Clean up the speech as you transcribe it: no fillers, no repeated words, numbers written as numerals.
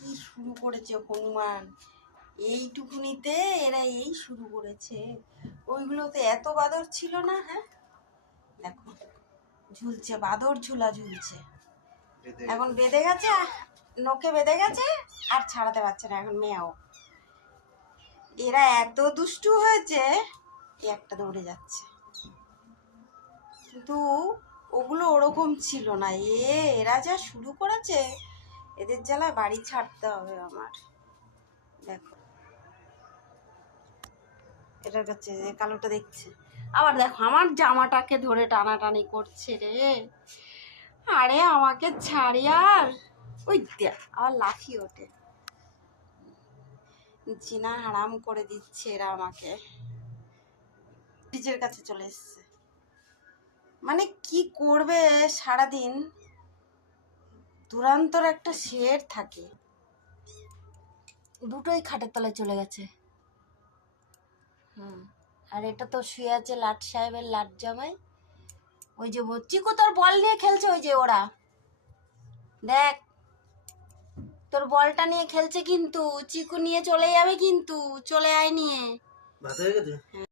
কি শুরু করেছে হনুমান, এইটুকুনিতে এরা এই শুরু করেছে। ওইগুলোতে এত বাদর ছিল না। হ্যাঁ দেখো ঝুলছে, বাদর ঝুলা ঝুলছে, এখন বেঁধে গেছে, নোকে বেঁধে গেছে আর ছাড়াতে পারছে না, এখন মেয়াও। এরা এত দুষ্টু হয়েছে, একটা দৌড়ে যাচ্ছে, কিন্তু ওগুলো ওরকম ছিল না। এরা যা শুরু করেছে, এদের জ্বালায় বাড়ি ছাড়তে হবে আমার। দেখো এটার কাছে কালোটা দেখছে, আবার দেখো আমার জামাটাকে ধরে টানাটানি করছে রে। আরে আমাকে ছাড়ি, আর ওই দেখ আবার লাফিয়ে ওঠে। জিনা হারাম করে দিচ্ছে এরা আমাকে। নিজের কাছে চলে এসছে, মানে কি করবে সারাদিন। দুরান্তর একটা শের থাকে, দুটোই খাটের তলায় চলে গেছে। আর এটা তো শুয়ে আছে লাট সাহেবের লাট জামাই। ওই যে চিকু তোর বল নিয়ে খেলছে, ওই যে ওরা দেখ তোর বলটা নিয়ে খেলছে, কিন্তু চিকু নিয়ে চলে যাবে, কিন্তু চলে আয় নিয়ে।